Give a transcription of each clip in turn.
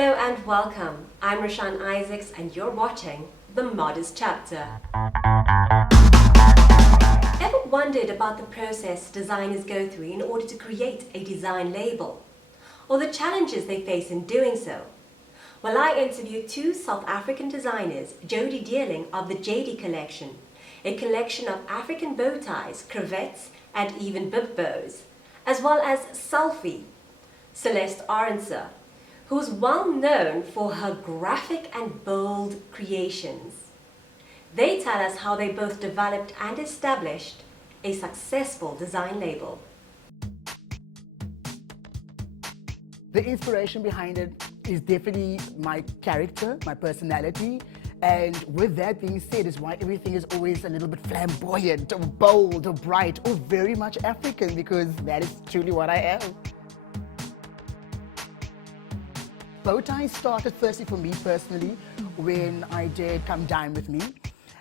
Hello and welcome. I'm Rashan Isaacs and you're watching The Modest Chapter. Ever wondered about the process designers go through in order to create a design label? Or the challenges they face in doing so? Well, I interviewed two South African designers, Jody Deerling of the JD Collection, a collection of African bow ties, cravats and even bib bows, as well as Selfie, Celeste Arendse, who's well known for her graphic and bold creations. They tell us how they both developed and established a successful design label. The inspiration behind it is definitely my character, my personality, and with that being said is why everything is always a little bit flamboyant or bold or bright or very much African, because that is truly what I am. Bow ties started firstly for me personally when I did Come Dine With Me.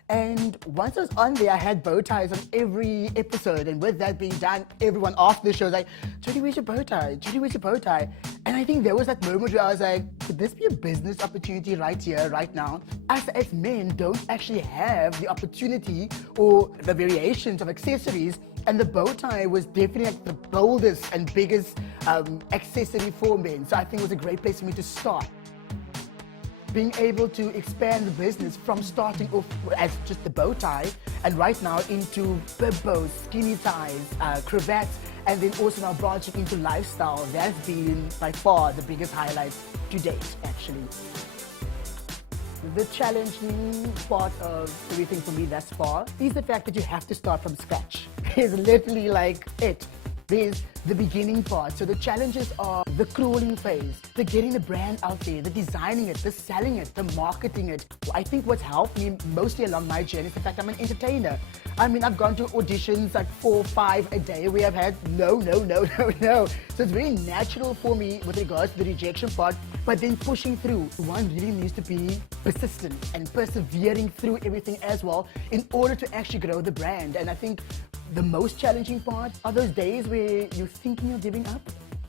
And once I was on there, I had bow ties on every episode. And with that being done, everyone after the show was like, Judy, where's your bow tie? Judy, where's your bow tie? And I think there was that moment where I was like, could this be a business opportunity right here, right now? Us as men don't actually have the opportunity or the variations of accessories. And the bow tie was definitely like the boldest and biggest accessory for men. So I think it was a great place for me to start. Being able to expand the business from starting off as just the bow tie and right now into bib bows, skinny ties, cravats, and then also now branching into lifestyle. That's been by far the biggest highlight to date, actually. The challenging part of everything for me thus far is the fact that you have to start from scratch. It's literally like it. There's the beginning part. So the challenges are the crawling phase, the getting the brand out there, the designing it, the selling it, the marketing it. I think what's helped me mostly along my journey is the fact I'm an entertainer. I mean, I've gone to auditions like 4 or 5 a day where I've had no. So it's very natural for me with regards to the rejection part, but then pushing through. One really needs to be persistent and persevering through everything as well in order to actually grow the brand. And I think the most challenging part are those days where you're thinking you're giving up.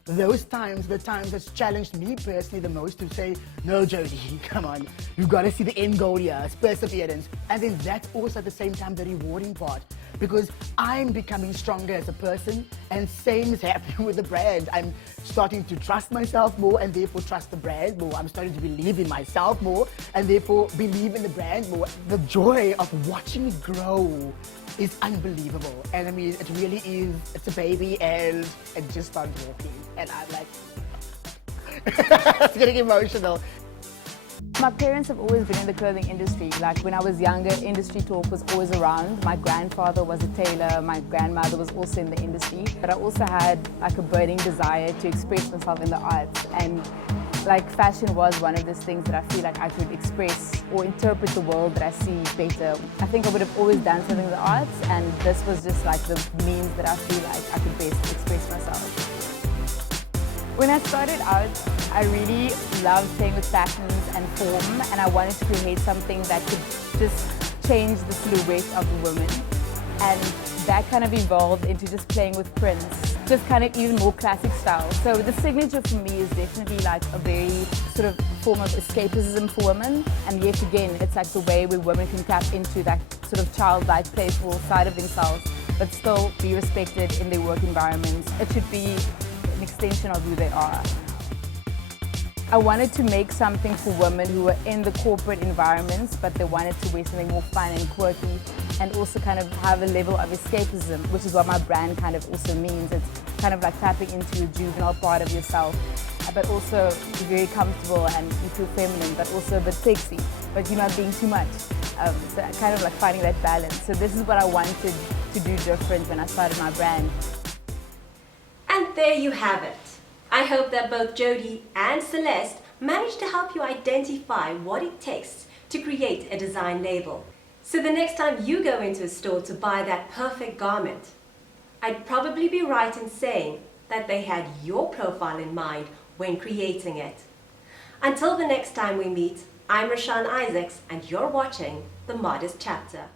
Those times, the times that's challenged me personally the most to say, no, Jody, come on, you've got to see the end goal here, it's perseverance. And then that's also at the same time the rewarding part, because I'm becoming stronger as a person, and same is happening with the brand. I'm starting to trust myself more and therefore trust the brand more. I'm starting to believe in myself more and therefore believe in the brand more. The joy of watching it grow is unbelievable. And I mean, it really is, it's a baby and it just started walking. And I'm like, it's getting emotional. My parents have always been in the clothing industry. Like when I was younger, industry talk was always around. My grandfather was a tailor, my grandmother was also in the industry. But I also had like a burning desire to express myself in the arts. And like fashion was one of those things that I feel like I could express or interpret the world that I see better. I think I would have always done something in the arts, and this was just like the means that I feel like I could best express myself. When I started out, I really loved playing with patterns and form, and I wanted to create something that could just change the silhouette of the woman. And that kind of evolved into just playing with prints, just kind of even more classic style. So the signature for me is definitely like a very sort of form of escapism for women. And yet again, it's like the way where women can tap into that sort of childlike, playful side of themselves, but still be respected in their work environments. It should be an extension of who they are. I wanted to make something for women who were in the corporate environments, but they wanted to wear something more fun and quirky and also kind of have a level of escapism, which is what my brand kind of also means. It's kind of like tapping into a juvenile part of yourself, but also very comfortable and you feel feminine, but also a bit sexy, but you're not being too much. So kind of like finding that balance. So this is what I wanted to do different when I started my brand. And there you have it. I hope that both Jody and Celeste managed to help you identify what it takes to create a design label. So the next time you go into a store to buy that perfect garment, I'd probably be right in saying that they had your profile in mind when creating it. Until the next time we meet, I'm Rashan Isaacs and you're watching The Modest Chapter.